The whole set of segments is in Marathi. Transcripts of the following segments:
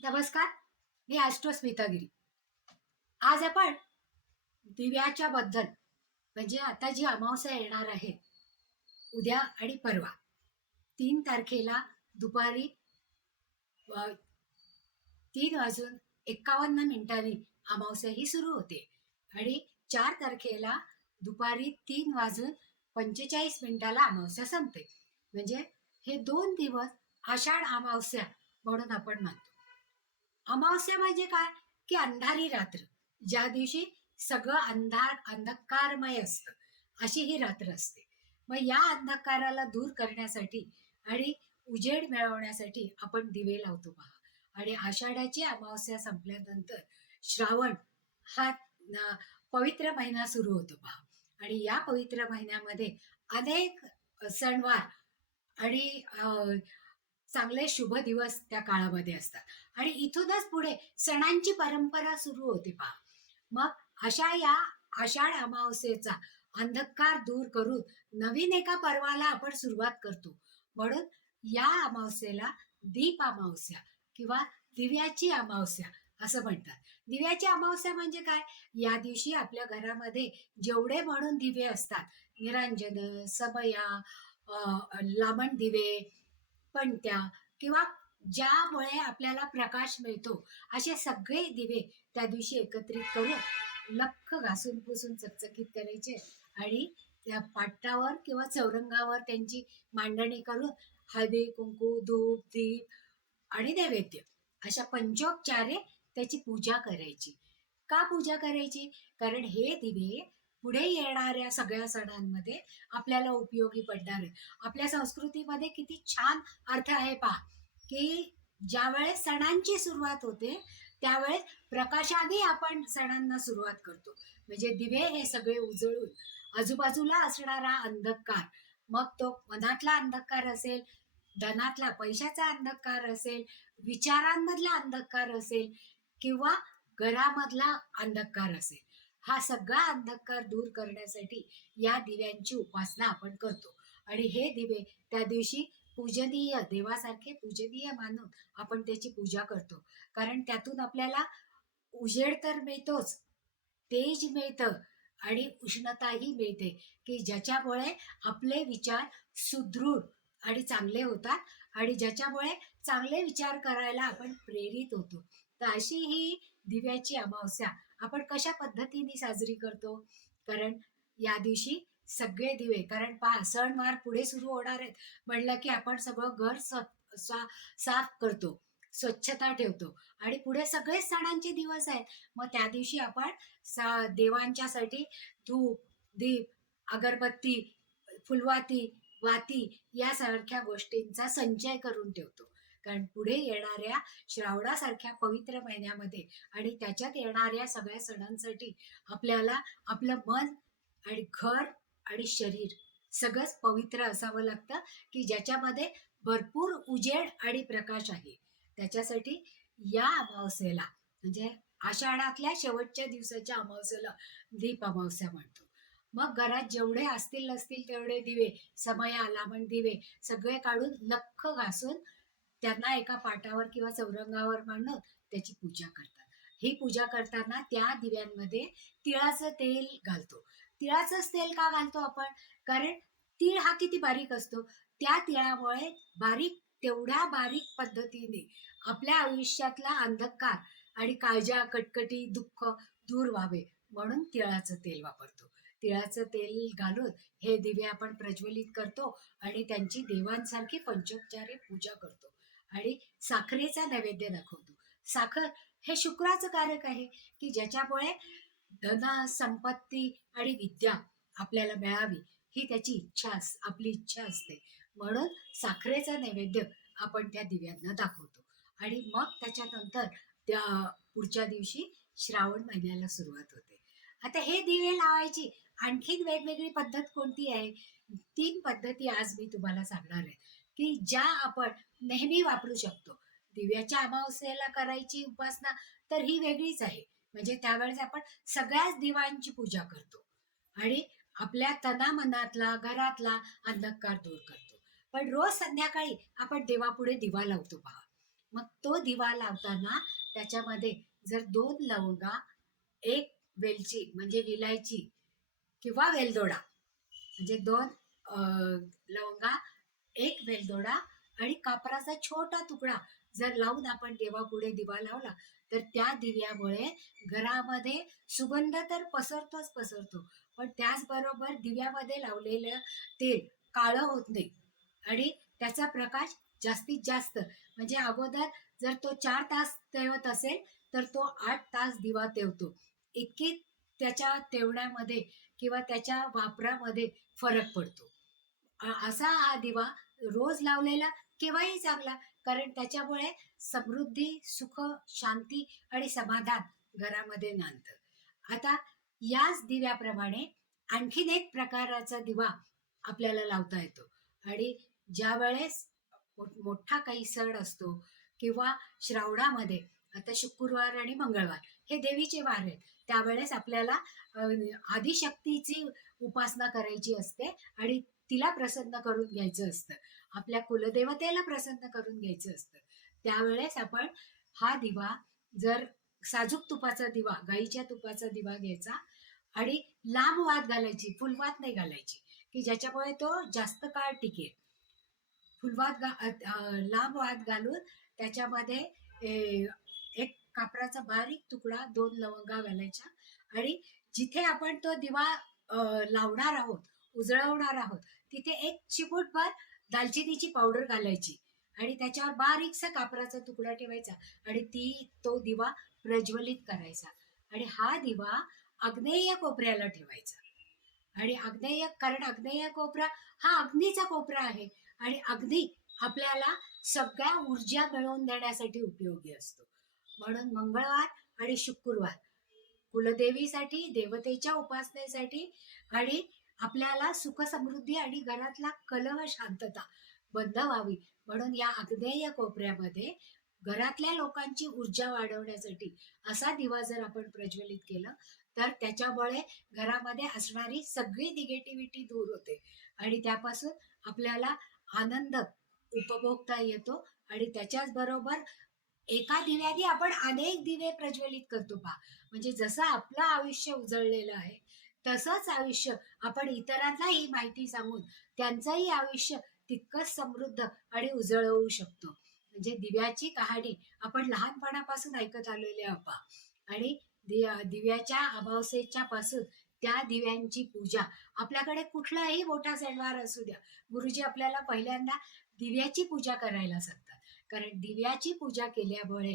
नमस्कार मी ॲस्ट्रो स्मितागिरी. आज आपण दिव्याच्या बद्दल म्हणजे आता जी अमावस्या येणार आहे उद्या आणि परवा तीन तारखेला दुपारी तीन वाजून एक्कावन्न मिनिटांनी अमावस्या ही सुरू होते. आणि चार तारखेला दुपारी तीन वाजून पंचेचाळीस मिनिटाला अमावस्या संपते. म्हणजे हे दोन दिवस आषाढ अमावस्या म्हणून आपण मानतो अमावस्या म्हणजे काय? की अंधारी रात्र. ज्या दिवशी सगळं अंधार अंधकारमय असतं. अशी ही रात्र असते. मग या अंधकाराला दूर करण्यासाठी आणि उजेड मिळवण्यासाठी आपण दिवे लावतो पहा. आणि आषाढाची अमावस्या संपल्यानंतर श्रावण हा पवित्र महिना सुरू होतो पहा. आणि या पवित्र महिन्यामध्ये अनेक सणवार आणि चांगले शुभ दिवस त्या काळामध्ये असतात. आणि इथूनच पुढे सणांची परंपरा सुरू होते पहा. मग अशा या आषाढ अमावस्येचा अंधकार दूर करून नवीन एका पर्वाला आपण सुरुवात करतो. म्हणून या अमावस्येला दीप अमावस्या किंवा दिव्याची अमावस्या असं म्हणतात. दिव्याची अमावस्या म्हणजे काय? या दिवशी आपल्या घरामध्ये जेवढे म्हणून दिवे असतात निरांजन समया लामण दिवे पणत्या किंवा ज्यामुळे आपल्याला प्रकाश मिळतो. असे सगळे दिवे त्या दिवशी एकत्रित करून लख घासून पुसून चकचकीत करायचे आणि त्या पाटावर किंवा चौरंगावर त्यांची मांडणी करून हळदी कुंकू धूप दीप आणि नैवेद्य अशा पंचोपचारे त्याची पूजा करायची. का पूजा करायची? कारण हे दिवे पुढे येणाऱ्या सगळ्या सणांमध्ये आपल्याला उपयोगी पडणार आहे आपल्या संस्कृतीमध्ये किती छान अर्थ आहे पहा. की ज्यावेळेस सणांची सुरुवात होते त्यावेळेस प्रकाशाने आपण सणांना सुरुवात करतो. म्हणजे दिवे हे सगळे उजळून आजूबाजूला असणारा अंधकार मग तो मनातला अंधकार असेल धनातला पैशाचा अंधकार असेल विचारांमधला अंधकार असेल किंवा घरामधला अंधकार असेल हा सगळा अंधकार दूर करण्यासाठी या दिव्यांची उपासना आपण करतो. आणि हे दिवे त्या दिवशी पूजनीय देवासारखे पूजनीय मानून आपण त्याची पूजा करतो. कारण त्यातून आपल्याला उजेड तर मिळतोच तेज मिळतं आणि उष्णताही मिळते की ज्याच्यामुळे आपले विचार सुदृढ आणि चांगले होतात आणि ज्याच्यामुळे चांगले विचार करायला आपण प्रेरित होतो. तर अशी ही दिव्याची अमावस्या आपण कशा पद्धतीने साजरी करतो? कारण या दिवशी सगळे दिवे कारण पहा सणवार पुढे सुरू होणार आहेत. म्हणलं की आपण सगळं घर स- सा- साफ करतो स्वच्छता ठेवतो आणि पुढे सगळेच सणांचे दिवस आहेत. मग त्या दिवशी आपण सा देवांच्यासाठी धूप दीप अगरबत्ती फुलवाती वाती यासारख्या गोष्टींचा संचय करून ठेवतो. कारण पुढे येणाऱ्या श्रावणासारख्या पवित्र महिन्यामध्ये आणि त्याच्यात येणाऱ्या सगळ्या सणांसाठी आपल्याला आपलं मन आणि घर आणि शरीर. सगळंच पवित्र असावं लागतं की ज्याच्यामध्ये भरपूर उजेड आणि प्रकाश आहे. त्याच्यासाठी या अमावस्येला म्हणजे आषाढातल्या शेवटच्या दिवसाच्या अमावस्येला दीप अमावस्या म्हणतो मग घरात जेवढे असतील नसतील तेवढे दिवे समया लामण दिवे सगळे काढून लख घासून त्यांना एका पाटावर किंवा चौरंगावर मांडून त्याची पूजा करतात. ही पूजा करताना त्या दिव्यांमध्ये तिळाचं तेल घालतो. तिळाचंच तेल का घालतो आपण? कारण तीळ हा किती बारीक असतो. त्या तिळामुळे बारीक तेवढ्या बारीक पद्धतीने आपल्या आयुष्यातला अंधकार आणि काळजा कटकटी दुःख दूर व्हावे म्हणून तिळाचं तेल वापरतो. तिळाचं तेल घालून हे दिवे आपण प्रज्वलित करतो आणि त्यांची देवांसारखी पंचोपचारे पूजा करतो आणि साखरेचा नैवेद्य दाखवतो. साखर हे शुक्राचं कारक आहे की ज्याच्यामुळे धन संपत्ती आणि विद्या आपल्याला मिळावी ही त्याची इच्छा अस आपली इच्छा असते. म्हणून साखरेचा नैवेद्य आपण त्या दिव्यांना दाखवतो. आणि मग त्याच्यानंतर त्या पुढच्या दिवशी श्रावण महिन्याला सुरुवात होते. आता हे दिवे लावायची आणखीन वेगवेगळी पद्धत कोणती आहे? तीन पद्धती आज मी तुम्हाला सांगणार आहे. की ज्या आपण नेहमी वापरू शकतो. दिव्याच्या अमावस्येला करायची उपासना तर ही वेगळीच आहे. म्हणजे त्यावेळेस आपण सगळ्याच दिवांची पूजा करतो. आणि आपल्या तनामनातला घरातला अंधकार दूर करतो. पण रोज संध्याकाळी आपण देवापुढे दिवा लावतो पहा. मग तो दिवा लावताना त्याच्यामध्ये जर दोन लवंगा एक वेलची म्हणजे विलायची किंवा वेलदोडा म्हणजे दोन अं, लवंगा एक वेलदोडा आणि कापराचा छोटा तुकडा जर लावून आपण देवापुढे दिवा लावला तर त्या दिव्यामुळे घरामध्ये सुगंध तर पसरतोच पसरतो. पण त्याचबरोबर दिव्यामध्ये लावलेलं तेल काळं होत नाही. आणि त्याचा प्रकाश जास्तीत जास्त. म्हणजे अगोदर जर तो चार तास तेवत असेल तर तो आठ तास दिवा तेवतो. इतकी त्याच्या तेवण्यामध्ये किंवा त्याच्या वापरामध्ये फरक पडतो. असा हा दिवा रोज लावलेला केव्हाही चांगला कारण त्याच्यामुळे समृद्धी सुख शांती आणि समाधान घरामध्ये नांदतं. आता याच दिव्याप्रमाणे आणखीन एक प्रकाराचा दिवा आपल्याला लावता येतो. आणि ज्या वेळेस मोठा काही सण असतो किंवा श्रावणामध्ये आता शुक्रवार आणि मंगळवार हे देवीचे वार आहेत त्यावेळेस आपल्याला आदिशक्तीची उपासना करायची असते आणि तिला प्रसन्न करून घ्यायचं असतं. आपल्या कुलदेवतेला प्रसन्न करून घ्यायचं असतं. त्यावेळेस आपण हा दिवा जर साजूक तुपाचा दिवा गाईच्या तुपाचा दिवा घ्यायचा आणि लांब वात घालायची फुलवात नाही घालायची की ज्याच्यामुळे तो जास्त काळ टिकेल. फुलवात लांब वात घालून त्याच्यामध्ये ए, एक कापराचा बारीक तुकडा दोन लवंगा घालायच्या आणि जिथे आपण तो दिवा लावणार आहोत उजळवणार आहोत तिथे एक चिमूटभर दालचिनीची पावडर घालायची आणि त्याच्यावर बारीकसा कापराचा तुकडा ठेवायचा आणि ती तो दिवा प्रज्वलित करायचा. आणि हा दिवा आग्नेय कोपऱ्याला ठेवायचा. आणि अग्नेय कारण अग्नेय कोपरा हा अग्नीचा कोपरा आहे आणि अग्नी आपल्याला सगळ्या ऊर्जा मिळवून देण्यासाठी उपयोगी असतो. म्हणून मंगळवार आणि शुक्रवार कुलदेवीसाठी देवतेच्या उपासनेसाठी आणि आपल्याला सुख समृद्धी आणि घरातला कलह शांतता बंद व्हावी म्हणून या अग्नेय कोपऱ्यामध्ये घरातल्या लोकांची ऊर्जा वाढवण्यासाठी असा दिवा जर आपण प्रज्वलित केलं तर त्याच्यामुळे घरामध्ये असणारी सगळी निगेटिव्हिटी दूर होते. आणि त्यापासून आपल्याला आनंद उपभोगता येतो आणि त्याच्याच बरोबर एका दिव्याने आपण अनेक दिवे प्रज्वलित करतो पहा. म्हणजे जसं आपलं आयुष्य उजळलेलं आहे तसंच आयुष्य. आपण इतरांनाही माहिती सांगून त्यांचंही आयुष्य तितकंच समृद्ध आणि उजळवू शकतो. म्हणजे दिव्याची कहाणी आपण लहानपणापासून ऐकत आलेले आहोत आणि दिव्याच्या अमावस्येच्या पासून त्या दिव्यांची पूजा. आपल्याकडे कुठलाही मोठा सणवार असू द्या गुरुजी आपल्याला पहिल्यांदा दिव्याची पूजा करायला सांगतात. कारण दिव्याची पूजा केल्यामुळे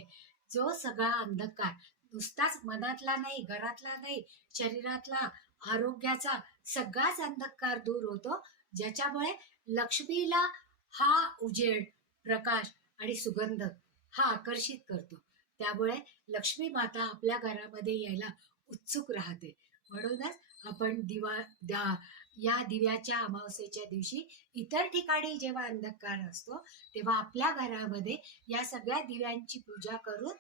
जो सगळा अंधकार नुसताच मनातला नाही घरातला नाही शरीरातला आरोग्याचा सगळाच अंधकार दूर होतो ज्याच्यामुळे लक्ष्मीला हा उजेड प्रकाश आणि सुगंध हा आकर्षित करतो. त्यामुळे लक्ष्मी माता आपल्या घरामध्ये यायला उत्सुक राहते. म्हणूनच आपण दिवा द्या या दिव्याच्या अमावस्येच्या दिवशी इतर ठिकाणी जेव्हा अंधकार असतो तेव्हा आपल्या घरामध्ये या सगळ्या दिव्यांची पूजा करून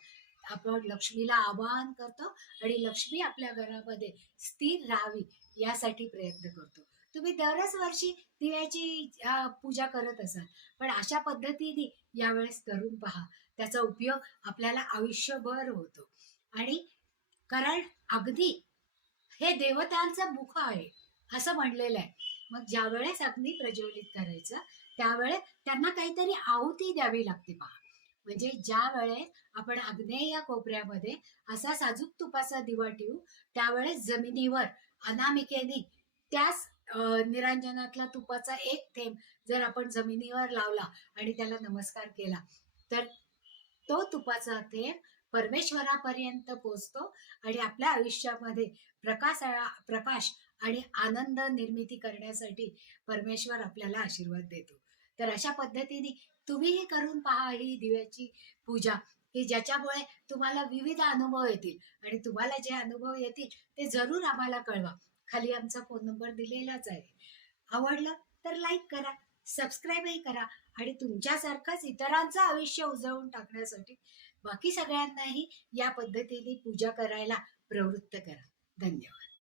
आपण लक्ष्मीला आवाहन करतो आणि लक्ष्मी आपल्या घरामध्ये स्थिर राहावी यासाठी प्रयत्न करतो. तुम्ही दरच वर्षी दिव्याची पूजा करत असाल पण अशा पद्धतीने यावेळेस करून पहा. त्याचा उपयोग आपल्याला आयुष्यभर होतो. आणि कारण अगदी हे देवतांचं मुख आहे असं म्हणलेलं आहे. मग ज्या वेळेस अग्नी प्रज्वलित करायचं त्यावेळेस त्यांना काहीतरी आहुती द्यावी लागते पहा. म्हणजे ज्या वेळेस आपण आग्नेय कोपऱ्यामध्ये असा साजूक तुपाचा दिवा ठेवू त्यावेळेस जमिनीवर अनामिकेने त्याच निरांजनातला तुपाचा एक थेंब जर आपण जमिनीवर लावला आणि त्याला नमस्कार केला तर तो तुपाचा थेंब परमेश्वरापर्यंत पोचतो आणि आपल्या आयुष्यामध्ये प्रकाश प्रकाश आणि आनंद निर्मिती करण्यासाठी परमेश्वर आपल्याला आशीर्वाद देतो. तर अशा पद्धतीने तुम्हीही करून पहा ही दिव्याची पूजा की ज्याच्यामुळे तुम्हाला विविध अनुभव येतील. आणि तुम्हाला जे अनुभव येतील ते जरूर आम्हाला कळवा. खाली आमचा फोन नंबर दिलेलाच आहे. आवडलं तर लाईक करा सबस्क्राईबही करा आणि तुमच्यासारखंच इतरांचं आयुष्य उजळून टाकण्यासाठी बाकी सगळ्यांनाही या पद्धतीने पूजा करायला प्रवृत्त करा. धन्यवाद.